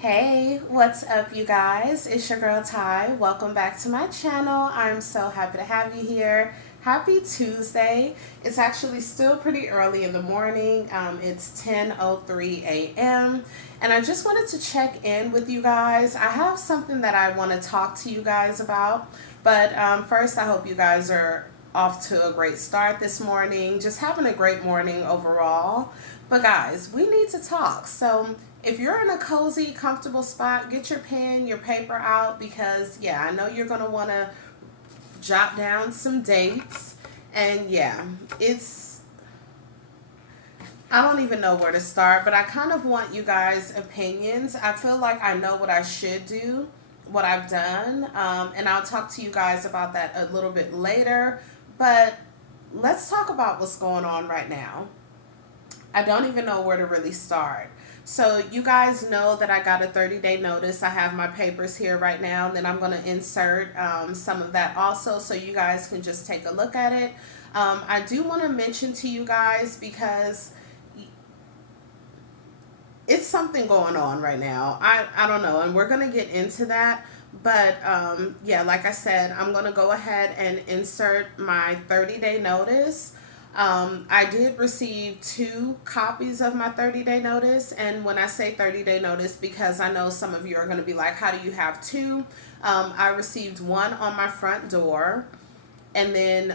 Hey, what's up, you guys? It's your girl Ty. Welcome back to my channel. I'm so happy to have you here. Happy Tuesday. It's actually still pretty early in the morning. It's 10:03 a.m. and I just wanted to check in with you guys. I have something that I want to talk to you guys about, but first, I hope you guys are off to a great start this morning. Just having a great morning overall. But guys, we need to talk. So if you're in a cozy, comfortable spot, get your pen, your paper out because, yeah, I know you're going to want to jot down some dates. And yeah, I don't even know where to start, but I kind of want you guys' opinions. I feel like I know what I should do, what I've done, and I'll talk to you guys about that a little bit later. But let's talk about what's going on right now. I don't even know where to really start. So, you guys know that I got a 30-day notice. I have my papers here right now. And then I'm going to insert some of that also so you guys can just take a look at it. I do want to mention to you guys because it's something going on right now. I don't know. And we're going to get into that. But yeah, like I said, I'm going to go ahead and insert my 30-day notice. I did receive 2 copies of my 30-day notice. And when I say 30-day notice, because I know some of you are going to be like, how do you have two? I received one on my front door, and then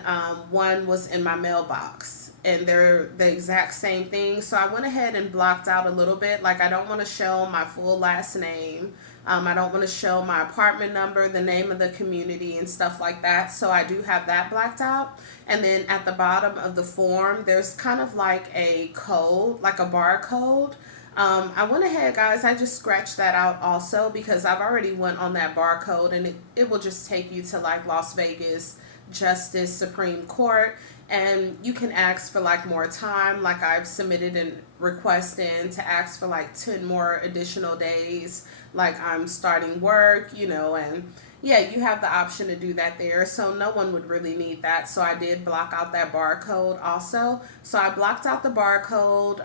one was in my mailbox. And they're the exact same thing. So I went ahead and blocked out a little bit. Like, I don't want to show my full last name. I don't want to show my apartment number, the name of the community, and stuff like that. So I do have that blacked out. And then at the bottom of the form, there's kind of like a code, like a barcode. I went ahead, guys, I just scratched that out also because I've already went on that barcode, and it will just take you to like Las Vegas Justice Supreme Court, and you can ask for like more time. Like, I've submitted a request in to ask for like 10 more additional days, like I'm starting work, and yeah, you have the option to do that there. So no one would really need that. So I did block out that barcode also. So I blocked out the barcode,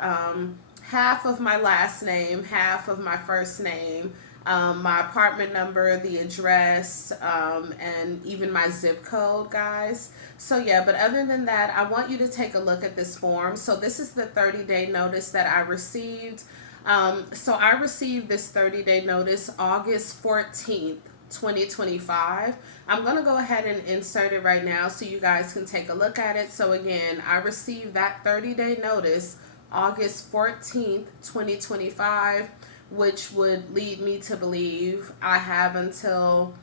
half of my last name, half of my first name, my apartment number, the address, and even my zip code, guys. So, yeah, but other than that, I want you to take a look at this form. So, this is the 30-day notice that I received. So, I received this 30-day notice August 14th, 2025. I'm going to go ahead and insert it right now so you guys can take a look at it. So, again, I received that 30-day notice August 14th, 2025, which would lead me to believe I have until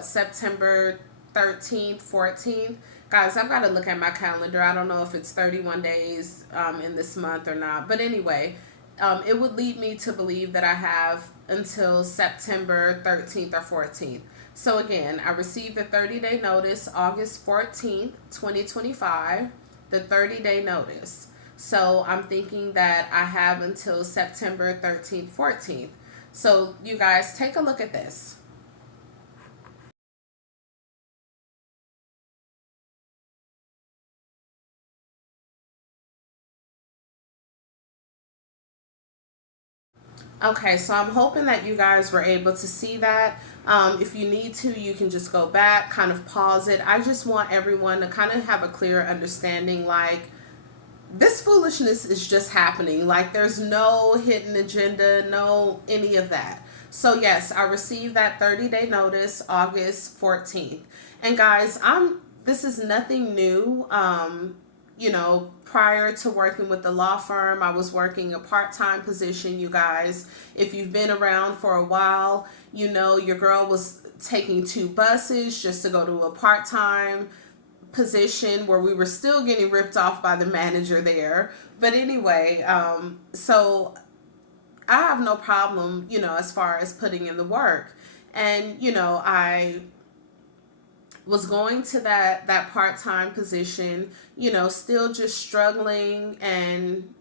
September 13th, 14th. Guys, I've got to look at my calendar. I don't know if it's 31 days in this month or not. But anyway, it would lead me to believe that I have until September 13th or 14th. So again, I received the 30-day notice August 14th, 2025, the 30-day notice. So I'm thinking that I have until September 13th, 14th. So you guys take a look at this. Okay, so I'm hoping that you guys were able to see that. If you need to, you can just go back, kind of pause it. I just want everyone to kind of have a clear understanding, like, this foolishness is just happening. Like, there's no hidden agenda, no any of that. So yes, I received that 30-day notice August 14th. And guys, this is nothing new. Prior to working with the law firm, I was working a part-time position, you guys. If you've been around for a while, your girl was taking 2 buses just to go to a part-time position where we were still getting ripped off by the manager there. But anyway, so I have no problem, as far as putting in the work. And, I was going to that part-time position, still just struggling and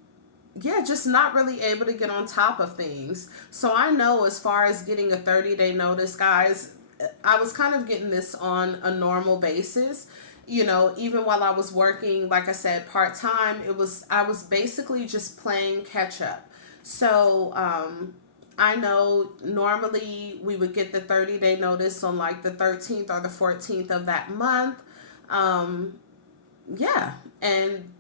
yeah, just not really able to get on top of things. So I know as far as getting a 30-day notice, guys, I was kind of getting this on a normal basis. Even while I was working, like I said, part-time, I was basically just playing catch up. So I know normally we would get the 30-day notice on like the 13th or the 14th of that month. Um, yeah, and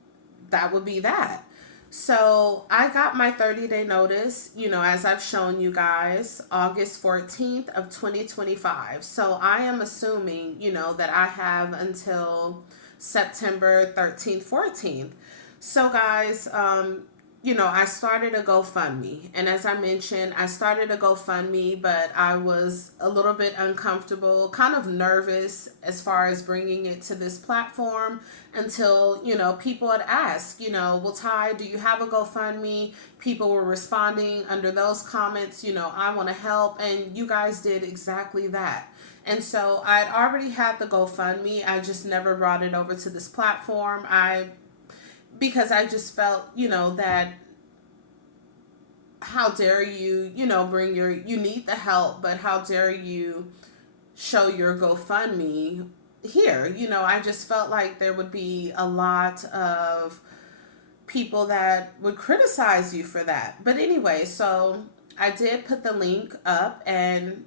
that would be that. So I got my 30-day notice, as I've shown you guys, August 14th of 2025. So I am assuming, that I have until September 13th, 14th. So guys, I started a GoFundMe. And as I mentioned, I started a GoFundMe, but I was a little bit uncomfortable, kind of nervous as far as bringing it to this platform until, people had asked, well, Ty, do you have a GoFundMe? People were responding under those comments, I want to help. And you guys did exactly that. And so I'd already had the GoFundMe. I just never brought it over to this platform. Because I just felt, that how dare you, you need the help, but how dare you show your GoFundMe here? I just felt like there would be a lot of people that would criticize you for that. But anyway, so I did put the link up, and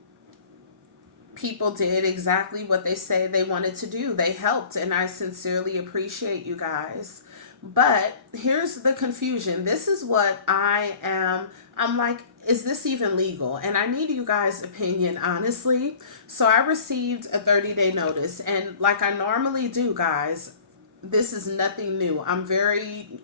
people did exactly what they say they wanted to do. They helped, and I sincerely appreciate you guys. But here's the confusion. This is what I'm like, is this even legal? And I need you guys' opinion, honestly. So I received a 30-day notice, and like I normally do, guys, this is nothing new. I'm very,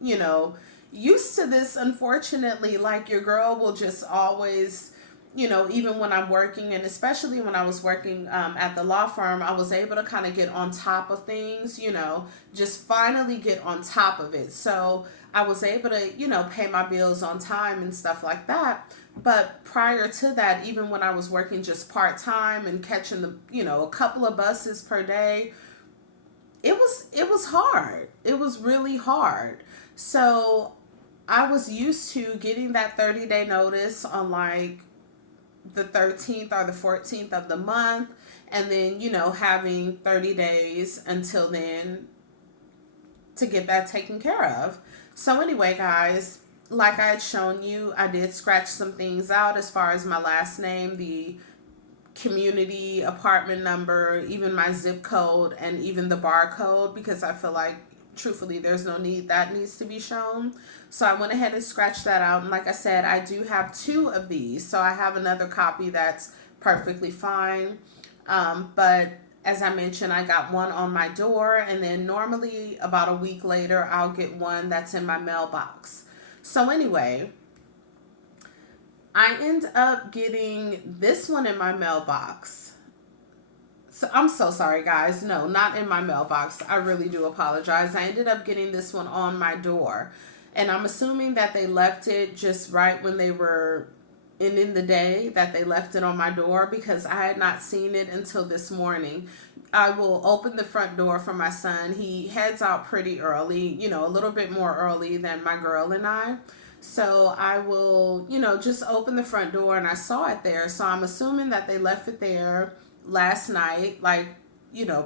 used to this, unfortunately. Like, your girl will just always, even when I'm working, and especially when I was working at the law firm, I was able to kind of get on top of things, just finally get on top of it. So I was able to, pay my bills on time and stuff like that. But prior to that, even when I was working just part-time and catching a couple of buses per day, it was hard. It was really hard. So I was used to getting that 30-day notice on like the 13th or the 14th of the month, and then having 30 days until then to get that taken care of. So anyway, guys, like I had shown you, I did scratch some things out as far as my last name, the community apartment number, even my zip code, and even the barcode, because I feel like, truthfully, there's no need that needs to be shown. So I went ahead and scratched that out. And like I said, I do have 2 of these. So I have another copy that's perfectly fine. But as I mentioned, I got one on my door, and then normally about a week later, I'll get one that's in my mailbox. So anyway, I end up getting this one in my mailbox. So I'm so sorry, guys. No, not in my mailbox. I really do apologize. I ended up getting this one on my door. And I'm assuming that they left it just right when they were ending the day, that they left it on my door, because I had not seen it until this morning. I will open the front door for my son. He heads out pretty early, a little bit more early than my girl and I. So I will, just open the front door, and I saw it there. So I'm assuming that they left it there last night, like,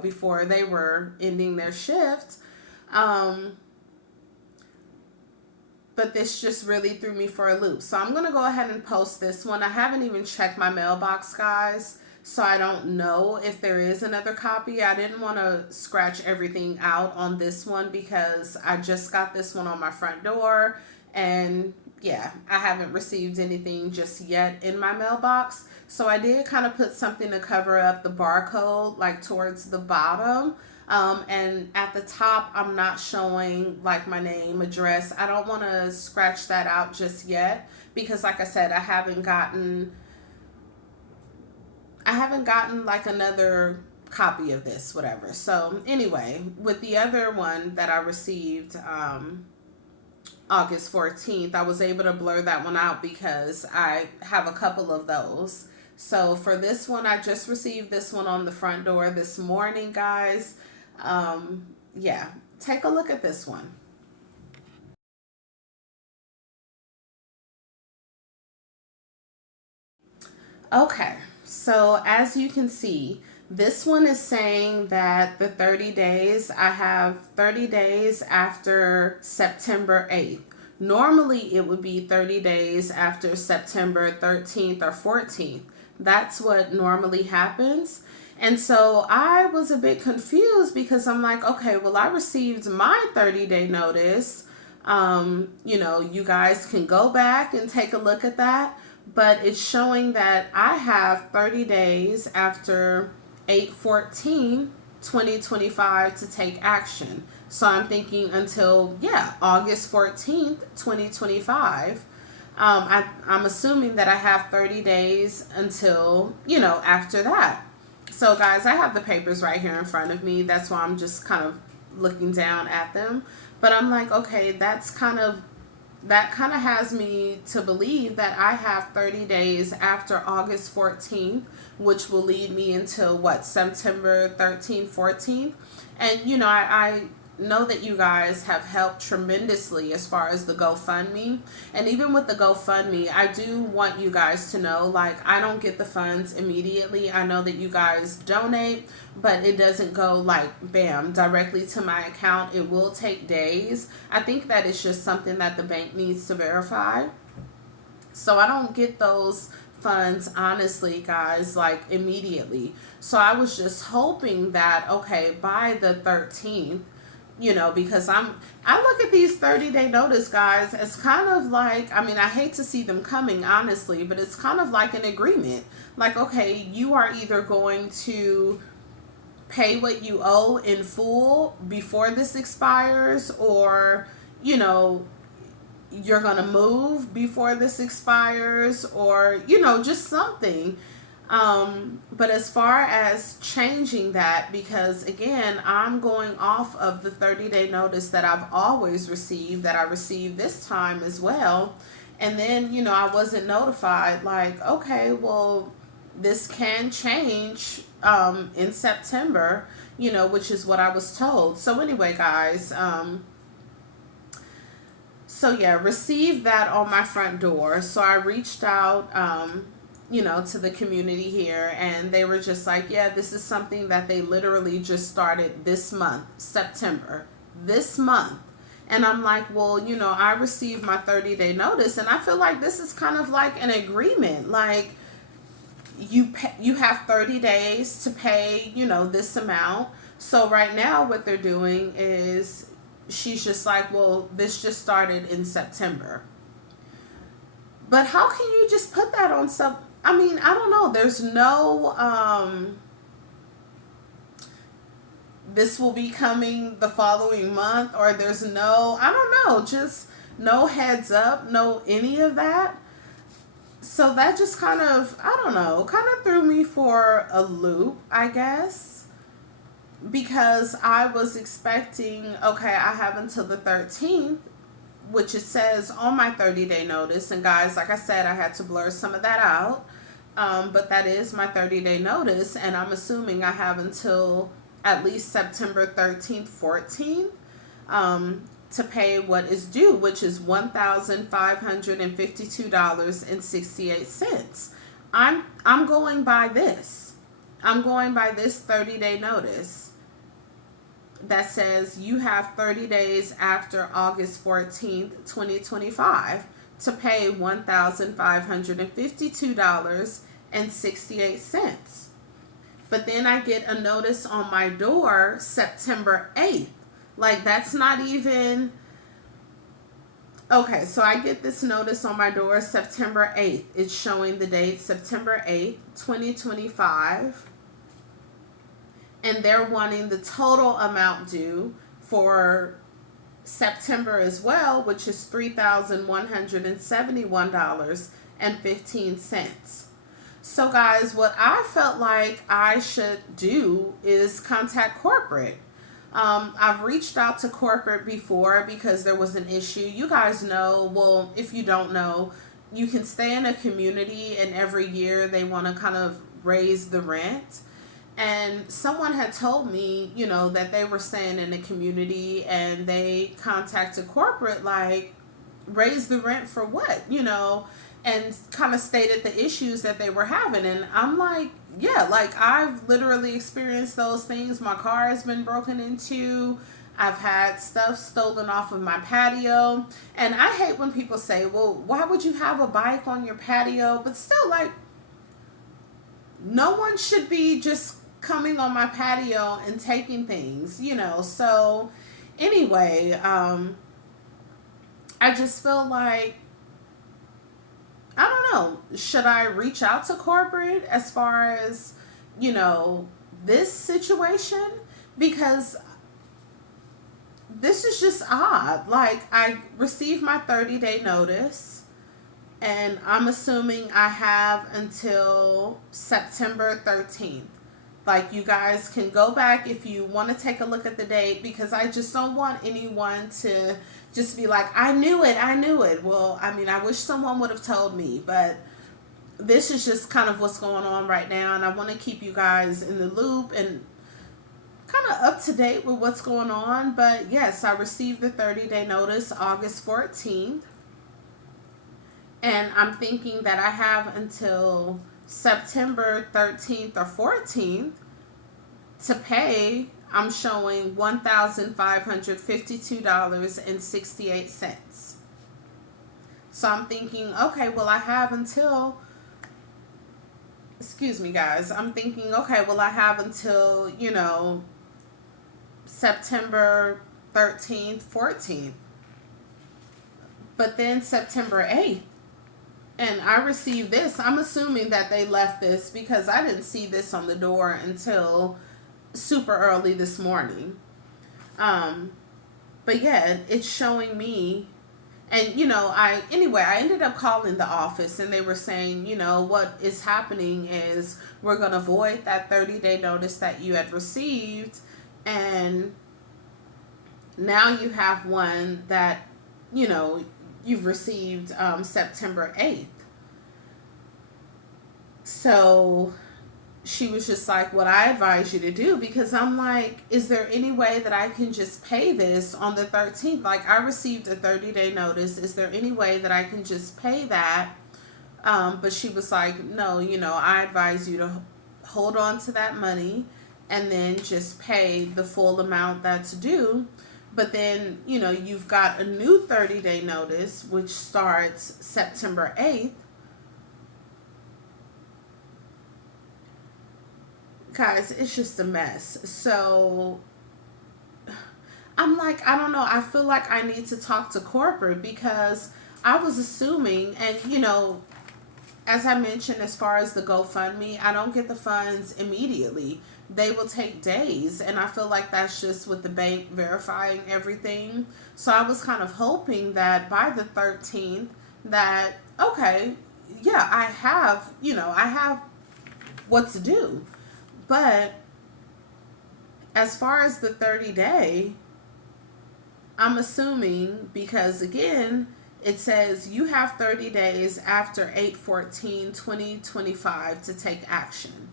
before they were ending their shift. But this just really threw me for a loop. So I'm going to go ahead and post this one. I haven't even checked my mailbox, guys, so I don't know if there is another copy. I didn't want to scratch everything out on this one because I just got this one on my front door, and yeah, I haven't received anything just yet in my mailbox. So I did kind of put something to cover up the barcode, like towards the bottom. And at the top, I'm not showing like my name, address. I don't want to scratch that out just yet because, like I said, I haven't gotten like another copy of this, whatever. So anyway, with the other one that I received, August 14th, I was able to blur that one out because I have a couple of those. So for this one, I just received this one on the front door this morning, guys. Yeah, take a look at this one. Okay, so as you can see, this one is saying that the 30 days, I have 30 days after September 8th. Normally, it would be 30 days after September 13th or 14th. That's what normally happens. And so I was a bit confused because I'm like, okay, well, I received my 30-day notice. You guys can go back and take a look at that. But it's showing that I have 30 days after 8/14/2025 to take action. So I'm thinking until, yeah, August 14th, 2025. I'm assuming that I have 30 days until, after that. So, guys, I have the papers right here in front of me. That's why I'm just kind of looking down at them. But I'm like, okay, that kind of has me to believe that I have 30 days after August 14th, which will lead me until what, September 13th, 14th. And, I know that you guys have helped tremendously as far as the GoFundMe. And even with the GoFundMe, I do want you guys to know, like, I don't get the funds immediately. I know that you guys donate, but it doesn't go like bam directly to my account. It will take days. I think that it's just something that the bank needs to verify. So I don't get those funds, honestly, guys, like immediately. So I was just hoping that, okay, by the 13th, because I look at these 30-day notice, guys, as kind of like, I mean, I hate to see them coming, honestly, but it's kind of like an agreement. Like, okay, you are either going to pay what you owe in full before this expires, or, you're going to move before this expires, or, just something. But as far as changing that, because again, I'm going off of the 30-day notice that I've always received, that I received this time as well. And then, I wasn't notified, like, okay, well, this can change in September, which is what I was told. So anyway, guys, so yeah, received that on my front door. So I reached out, to the community here, and they were just like, yeah, this is something that they literally just started this month, September, this month. And I'm like, well, I received my 30-day notice, and I feel like this is kind of like an agreement. Like, you have 30 days to pay, this amount. So right now what they're doing is she's just like, well, this just started in September. But how can you just put that on some, I mean, I don't know. There's no, this will be coming the following month, or there's no, I don't know, just no heads up, no any of that. So that just kind of, I don't know, kind of threw me for a loop, I guess, because I was expecting, okay, I have until the 13th, which it says on my 30-day notice. And guys, like I said, I had to blur some of that out. But that is my 30-day notice, and I'm assuming I have until at least September 13th, 14th to pay what is due, which is $1,552.68. I'm going by this. I'm going by this 30-day notice that says you have 30 days after August 14th, 2025 to pay $1,552.68. But then I get a notice on my door September 8th. Like, that's not even... Okay, so I get this notice on my door September 8th. It's showing the date September 8th, 2025. And they're wanting the total amount due for September as well, which is $3,171.15. So guys, what I felt like I should do is contact corporate. I've reached out to corporate before because there was an issue. You guys know, well, if you don't know, you can stay in a community and every year they want to kind of raise the rent. And someone had told me, that they were staying in a community and they contacted corporate, like, raise the rent for what, and kind of stated the issues that they were having. And I'm like, yeah, like, I've literally experienced those things. My car has been broken into. I've had stuff stolen off of my patio. And I hate when people say, well, why would you have a bike on your patio? But still, like, no one should be just coming on my patio and taking things, you know. So, anyway, I just feel like, I don't know, should I reach out to corporate as far as, you know, this situation? Because this is just odd. Like, I received my 30-day notice, and I'm assuming I have until September 13th. Like, you guys can go back if you want to take a look at the date, because I just don't want anyone to just be like, I knew it, I knew it. Well, I mean, I wish someone would have told me, but this is just kind of what's going on right now, and I want to keep you guys in the loop and kind of up to date with what's going on. But yes, I received the 30-day notice August 14th, and I'm thinking that I have until September 13th or 14th to pay. I'm showing $1,552.68. So I'm thinking, okay, well, I have until, excuse me, guys. I'm thinking, okay, well, I have until, you know, September 13th, 14th. But then September 8th, and I received this. I'm assuming that they left this because I didn't see this on the door until super early this morning. But yeah, it's showing me. And, you know, I ended up calling the office, and they were saying, you know, what is happening is we're going to void that 30-day notice that you had received. And now you have one that, you know, you've received September 8th. So she was just like, what I advise you to do, because I'm like, is there any way that I can just pay this on the 13th? Like, I received a 30-day notice. Is there any way that I can just pay that? But she was like, no, you know, I advise you to hold on to that money and then just pay the full amount that's due. But then, you know, you've got a new 30-day notice, which starts September 8th. Guys, it's just a mess. So I'm like, I don't know. I feel like I need to talk to corporate, because I was assuming, and, you know, as I mentioned, as far as the GoFundMe, I don't get the funds immediately. They will take days, and I feel like that's just with the bank verifying everything. So I was kind of hoping that by the 13th that, okay, yeah, I have, you know, I have what to do. But as far as the 30-day, I'm assuming, because again, it says you have 30 days after 8/14/2025 to take action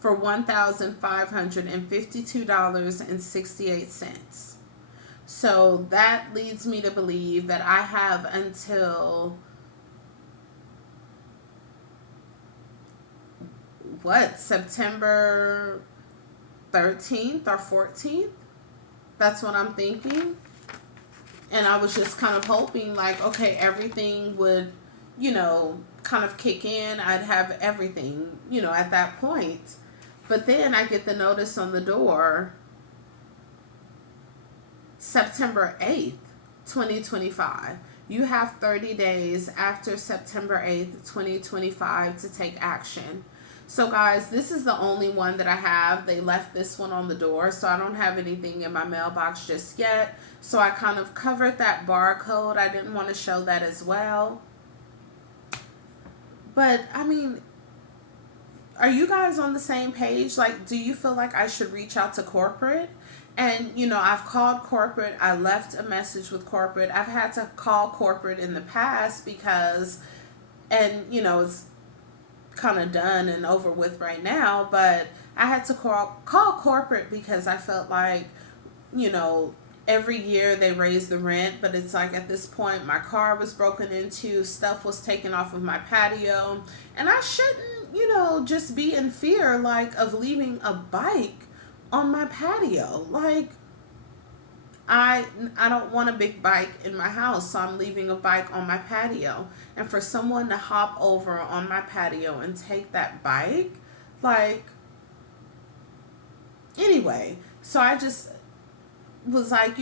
for $1,552.68. So that leads me to believe that I have until, what, September 13th or 14th? That's what I'm thinking. And I was just kind of hoping, like, okay, everything would, you know, kind of kick in. I'd have everything, you know, at that point. But then I get the notice on the door, September 8th, 2025. You have 30 days after September 8th, 2025 to take action. So guys, this is the only one that I have. They left this one on the door, so I don't have anything in my mailbox just yet. So I kind of covered that barcode. I didn't want to show that as well. But, I mean, are you guys on the same page? Like, do you feel like I should reach out to corporate? And, you know, I've called corporate. I left a message with corporate. I've had to call corporate in the past because, and, you know, it's kind of done and over with right now, but I had to call corporate because I felt like, you know, every year they raise the rent, but it's like at this point my car was broken into, stuff was taken off of my patio, and I shouldn't, you know, just be in fear, like, of leaving a bike on my patio. Like, I I don't want a big bike in my house, so I'm leaving a bike on my patio. And for someone to hop over on my patio and take that bike, like, anyway. So I just was like,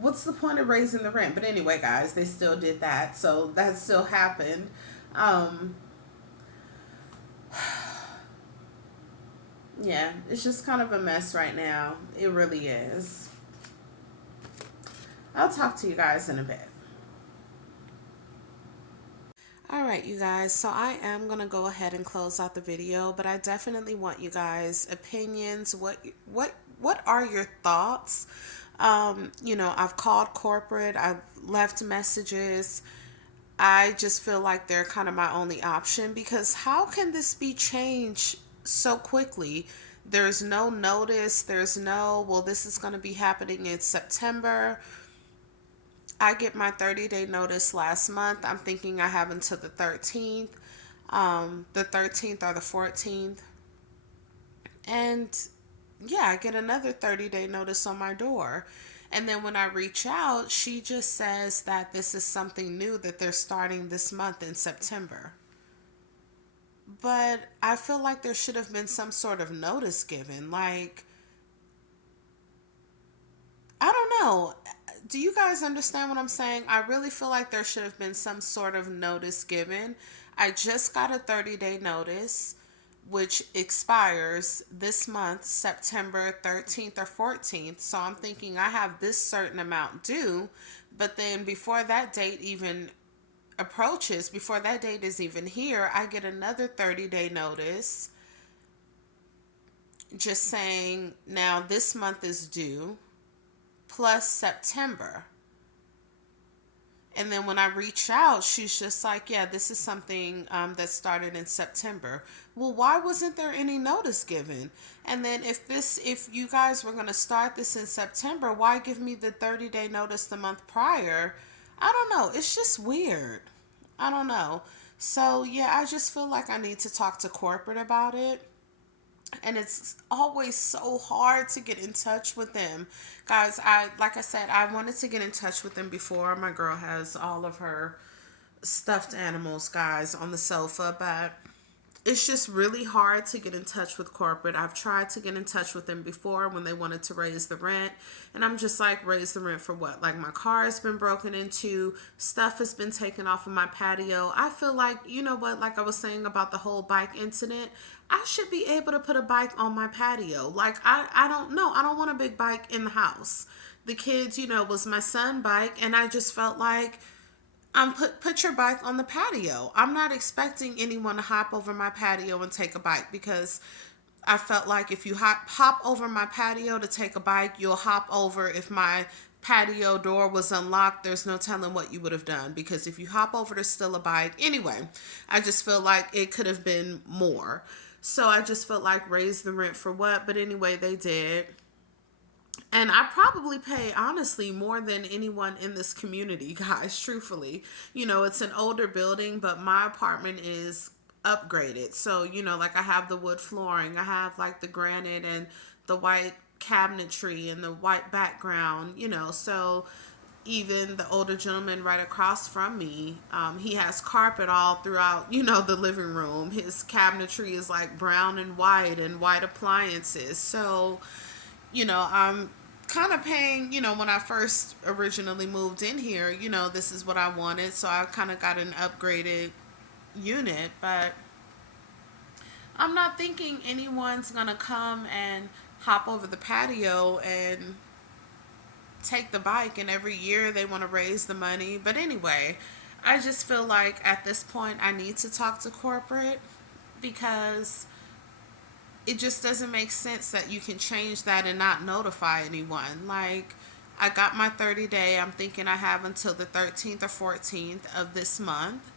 what's the point of raising the rent? But anyway, guys, they still did that. So that still happened. Um yeah, it's just kind of a mess right now. It really is. I'll talk to you guys in a bit. All right, you guys. So I am going to go ahead and close out the video, but I definitely want you guys opinions. What are your thoughts? I've called corporate, I've left messages. I just feel like they're kind of my only option because how can this be changed so quickly? There's no notice, there's no, well, this is going to be happening in September. I get my 30-day notice last month. I'm thinking I have until the 13th or the 14th. And yeah, I get another 30-day notice on my door. And then when I reach out, she just says that this is something new that they're starting this month in September. But I feel like there should have been some sort of notice given. Like, I don't know. Do you guys understand what I'm saying? I really feel like there should have been some sort of notice given. I just got a 30-day notice, which expires this month, September 13th or 14th. So I'm thinking I have this certain amount due. But then before that date even approaches, before that date is even here, I get another 30-day notice just saying now this month is due plus September. And then when I reach out, she's just like, yeah, this is something that started in September. Well, why wasn't there any notice given? And then if you guys were going to start this in September, why give me the 30-day notice the month prior? I don't know. It's just weird. I don't know. So, yeah, I just feel like I need to talk to corporate about it, and it's always so hard to get in touch with them, guys. I like I said, I wanted to get in touch with them before. My girl has all of her stuffed animals, guys, on the sofa, but it's just really hard to get in touch with corporate. I've tried to get in touch with them before when they wanted to raise the rent. And I'm just like, raise the rent for what? Like, my car has been broken into, stuff has been taken off of my patio. I feel like, you know what, like I was saying about the whole bike incident, I should be able to put a bike on my patio. Like, I don't know. I don't want a big bike in the house. The kids, was my son bike, and I just felt like, put your bike on the patio. I'm not expecting anyone to hop over my patio and take a bike, because I felt like if you hop over my patio to take a bike, you'll hop over if my patio door was unlocked. There's no telling what you would have done, because if you hop over to steal a bike, anyway, I just feel like it could have been more. So I just felt like raise the rent for what? But anyway, they did. And I probably pay, honestly, more than anyone in this community, guys, truthfully. It's an older building, but my apartment is upgraded. So, like, I have the wood flooring, I have like the granite and the white cabinetry and the white background, so even the older gentleman right across from me, he has carpet all throughout, the living room. His cabinetry is like brown and white appliances. So, I'm kind of paying, when I first originally moved in here, this is what I wanted. So I kind of got an upgraded unit, but I'm not thinking anyone's going to come and hop over the patio and take the bike, and every year they want to raise the money. But anyway, I just feel like at this point I need to talk to corporate, because it just doesn't make sense that you can change that and not notify anyone. Like, I got my 30-day. I'm thinking I have until the 13th or 14th of this month.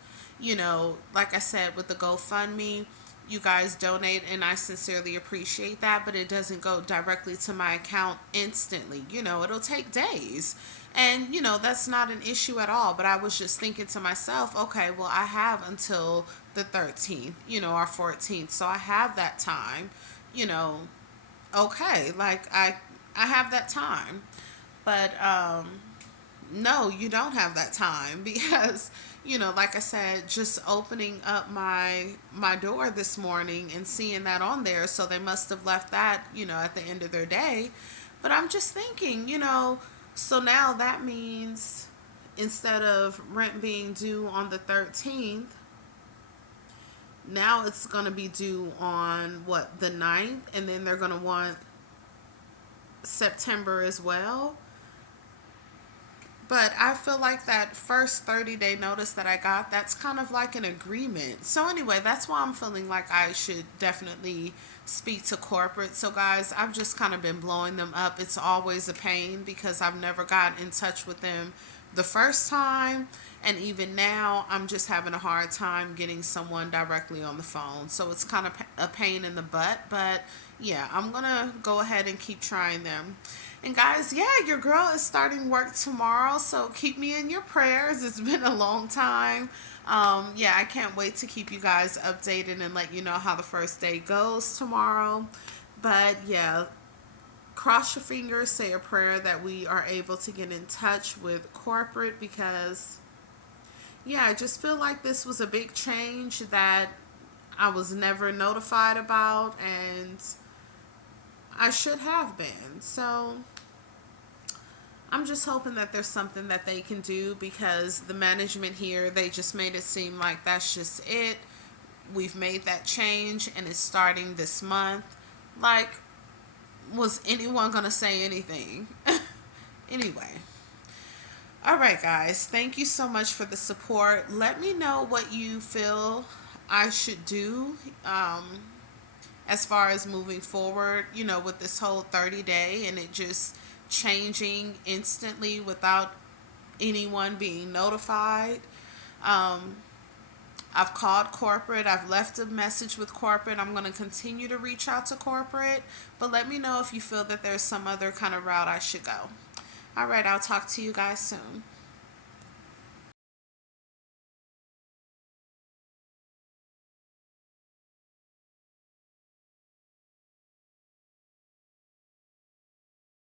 Like I said, with the GoFundMe, you guys donate, and I sincerely appreciate that, but it doesn't go directly to my account instantly. It'll take days. And, that's not an issue at all. But I was just thinking to myself, okay, well, I have until the 13th, or 14th. So I have that time, you know, okay, like I have that time. But no, you don't have that time because like I said, just opening up my door this morning and seeing that on there, so they must have left that at the end of their day. But I'm just thinking, so now that means instead of rent being due on the 13th, now it's going to be due on what, the 9th, and then they're going to want September as well. But I feel like that first 30-day notice that I got, that's kind of like an agreement. So anyway, that's why I'm feeling like I should definitely speak to corporate. So guys, I've just kind of been blowing them up. It's always a pain because I've never gotten in touch with them the first time, and even now I'm just having a hard time getting someone directly on the phone. So it's kind of a pain in the butt, but yeah, I'm going to go ahead and keep trying them. And guys, yeah, your girl is starting work tomorrow, so keep me in your prayers. It's been a long time. Yeah, I can't wait to keep you guys updated and let you know how the first day goes tomorrow. But yeah, cross your fingers, say a prayer that we are able to get in touch with corporate, because yeah, I just feel like this was a big change that I was never notified about, and I should have been. So I'm just hoping that there's something that they can do, because the management here, they just made it seem like that's just it. We've made that change and it's starting this month. Like, was anyone going to say anything? Anyway. All right, guys. Thank you so much for the support. Let me know what you feel I should do as far as moving forward, with this whole 30-day and it just changing instantly without anyone being notified. Um, I've called corporate. I've left a message with corporate. I'm going to continue to reach out to corporate. But let me know if you feel that there's some other kind of route I should go. All right, I'll talk to you guys soon.